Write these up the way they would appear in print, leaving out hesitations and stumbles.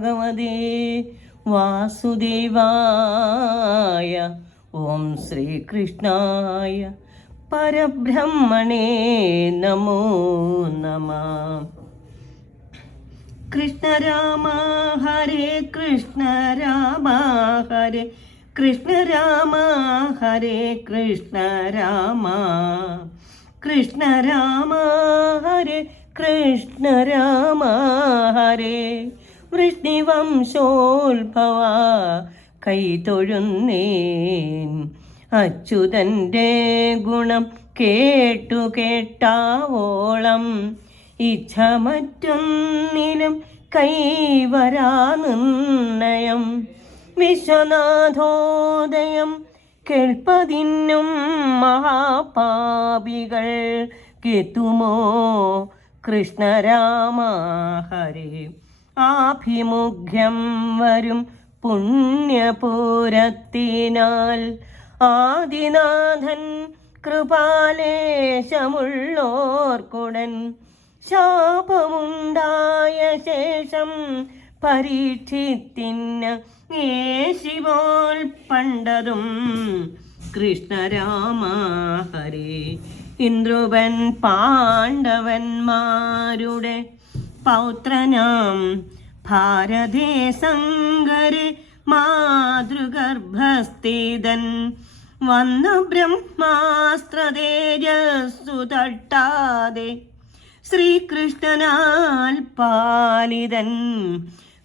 ഭഗവതേ വാസുദേവായ. ഓം ശ്രീകൃഷ്ണായ പരബ്രഹ്മണേ നമോ നമഃ. കൃഷ്ണ രാമ ഹരേ കൃഷ്ണ രാമ ഹരേ കൃഷ്ണ രാമ ഹരേ കൃഷ്ണ രാമ കൃഷ്ണ രാമ ഹരേ കൃഷ്ണ രാമ ഹരേ. വൃഷ്ണിവംശോത്ഭവ കൈതൊഴുന്നേൻ അച്യുതൻ്റെ ഗുണം കേട്ടു കേട്ടാവോളം ഇച്ഛ മറ്റൊന്നിലും കൈവരാ നിർണയം. വിശ്വനാഥോദയം കേൾപ്പതിന്നും മഹാപാപികൾ കേത്തുമോ കൃഷ്ണ രാമ ഹരേ. ആഭിമുഖ്യം വരും പുണ്യപൂരത്തിനാൽ ആദിനാഥൻ കൃപാലേശമുള്ളോർക്കുടൻ ശാപമുണ്ടായ ശേഷം പരീക്ഷിത്തിന് യേശിപോൽ പണ്ടതും കൃഷ്ണ രാമ ഹരേ. ഇന്ദ്രുവൻ പാണ്ഡവന്മാരുടെ പൗത്രനാം ഭാരതേസങ്കരെ മാതൃഗർഭസ്ഥിതൻ വന്ന ബ്രഹ്മാസ്ത്രതേജസ്സു തട്ടാതെ ശ്രീകൃഷ്ണനാൽ പാലിതൻ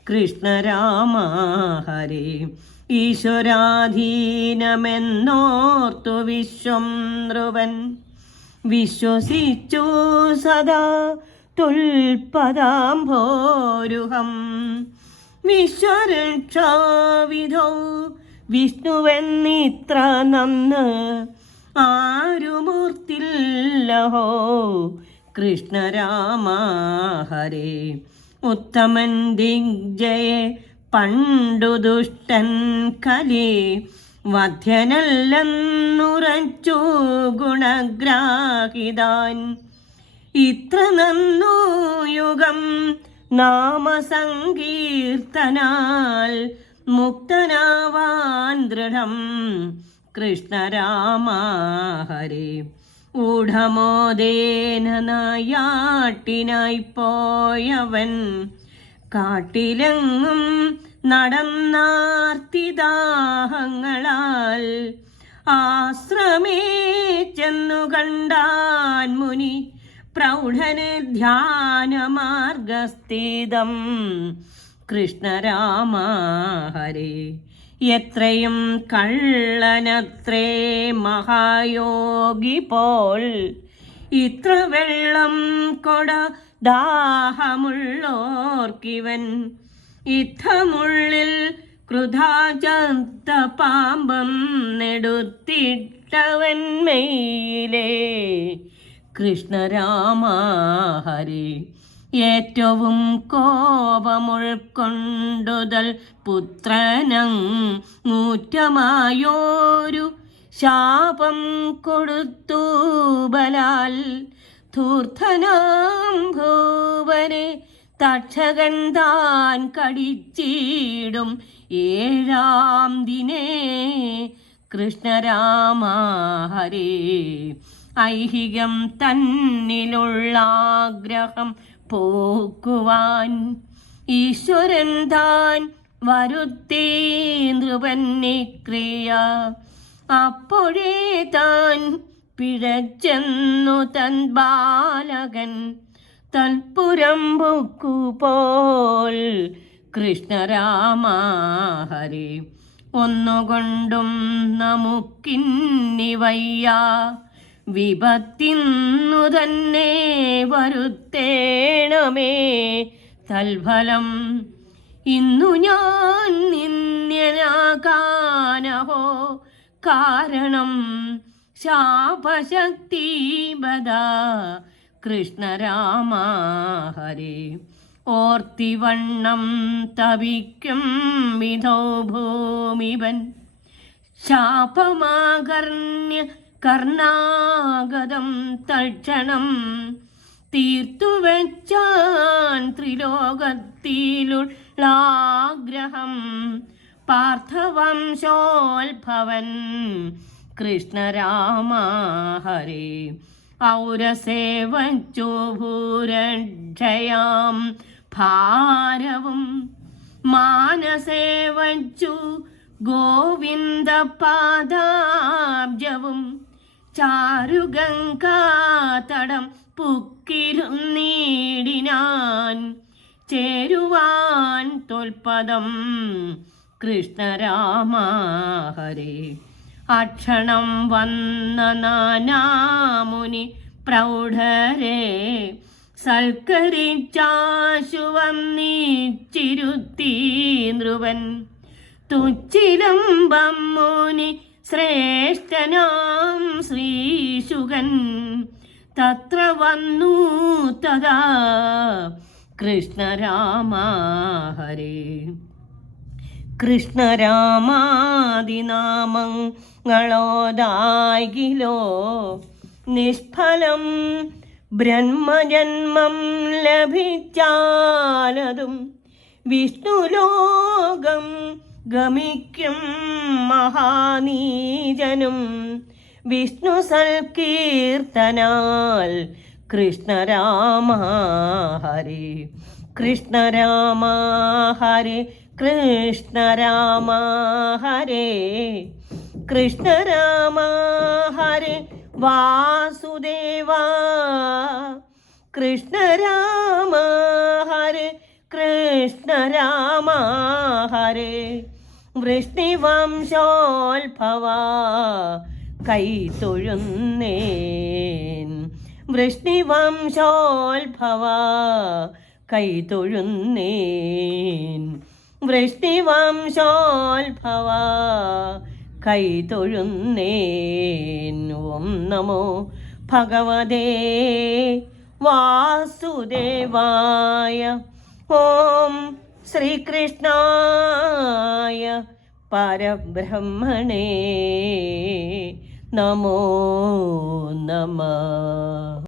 കൃഷ്ണ രാമ ഹരേ. ഈശ്വരാധീനമെന്നോർത്തു വിശ്വം നൃപൻ വിശ്വസിച്ചു സദാ തുൽപദാംഭോരുഹം. വിശ്വരക്ഷാവിധൗ വിഷ്ണുവെന്നിത്ര നന്ന് ആരുമൂർത്തില്ലഹോ കൃഷ്ണ രാമ ഹരേ. ഉത്തമൻ ദിഗ്ജയെ പണ്ടു ദുഷ്ടൻ കലി വധ്യനല്ലെന്നുറച്ചു ഗുണഗ്രാഹിതാൻ. ഇത്ര നന്നു യുഗം നാമസങ്കീർത്തനാൽ മുക്തനാവാൻ ദൃഢം കൃഷ്ണ രാമ ഹരേ. ഊഢമോദേന നായാട്ടിനായി പോയവൻ കാട്ടിലെങ്ങും നടന്നാർത്തിദാഹങ്ങളാൽ ആശ്രമേ ചെന്നു കണ്ടാൻ മുനി പ്രൗഢന് ധ്യാനമാർഗസ്ഥിതം കൃഷ്ണ രാമ ഹരേ. എത്രയും കള്ളനത്രേ മഹായോഗി പോൽ ഇത്ര വെള്ളം കൊട ദാഹമുള്ളോർക്കിവൻ ഇത്തമുള്ളിൽ ക്രുധാചത്ത പാമ്പം നെടുത്തിട്ടവൻ മെയിലേ കൃഷ്ണ രാമ ഹരേ. ഏറ്റവും കോപമുൾക്കൊണ്ടുതൽ പുത്രനൂറ്റമായോരു ശാപം കൊടുത്തു ബലാൽ ധൂർത്തനാം ഭൂവനെ തക്ഷകൻ താൻ കടിച്ചിടും ഏഴാം ദിനേ കൃഷ്ണ രാമ ഹരേ. ഐഹികം തന്നിലുള്ള ആഗ്രഹം പോക്കുവാൻ ഈശ്വരൻ താൻ വരുത്തേ നൃപന്നിക്രിയ. അപ്പോഴേ താൻ പിഴച്ചെന്നു തൻ ബാലകൻ തൽപുരം പൊക്കുപോൽ കൃഷ്ണ രാമ ഹരേ. ഒന്നുകൊണ്ടും നമുക്കിന്നി വയ്യ വിപത്തിന്നു തന്നെ വരുത്തേണമേ തൽഫലം. ഇന്നു ഞാൻ നിന്ദ്യനാകാനഹോ കാരണം ശാപശക്തി ബദ കൃഷ്ണ രാമ ഹരേ. ഓർത്തിവണ്ണം തപിക്കും വിധോ ഭൂമിവൻ ശാപമാകർണ്യ കർണാഗതം തൽക്ഷണം തീർത്തു വെച്ചാൻ ത്രിലോകത്തെ മനത്തിലുള്ളാഗ്രഹം പാർത്ഥവംശോത്ഭവൻ കൃഷ്ണരാമ ഹരേ ഔരസേവച്ചു ഭൂരക്ഷയാം ഭാരവും മാനസേവച്ചു ഗോവിന്ദപാദാബ്ജവും ചാരുഗംഗാതടം പുക്കിരുന്നീടിനാൻ ചേരുവാൻ തോൽപദം കൃഷ്ണരാമ ഹരേ അക്ഷണം വന്ന നാനാമുനി പ്രൗഢരെ സൽക്കരിച്ചാശു വന്നിച്ചിരുത്തി നൃപൻ തുച്ചിലംബം മുനി ശ്രേഷ്ഠനാം ശ്രീശുകൻ തത്ര വന്നു തഥാ കൃഷ്ണരാമ ഹരേ കൃഷ്ണരാമാദിനാമങ്ങളോദായിലോ നിഷ്ഫലം ബ്രഹ്മജന്മം ലഭിച്ചാലതും വിഷ്ണുലോകം ഗമിക്കും മഹാനീജനും വിഷ്ണു സൽകീർത്തനാൽ കൃഷ്ണരാമ ഹരേ കൃഷ്ണരാമ ഹരേ കൃഷ്ണരാമ ഹരേ കൃഷ്ണരാമ ഹരേ വാസുദേവ കൃഷ്ണരാമ ഹരേ കൃഷ്ണരാമ ഹരേ വൃഷ്ണിവംശോത്ഭവ കൈതൊഴുന്നേൻ വൃഷ്ണിവംശോത്ഭവ കൈതൊഴുന്നേൻ വൃഷ്ണിവംശോത്ഭവ കൈതൊഴുന്നേൻ ഓം നമോ ഭഗവതേ വാസുദേവായ ഓം ശ്രീകൃഷ്ണായ പരബ്രഹ്മണേ നമോ നമഃ.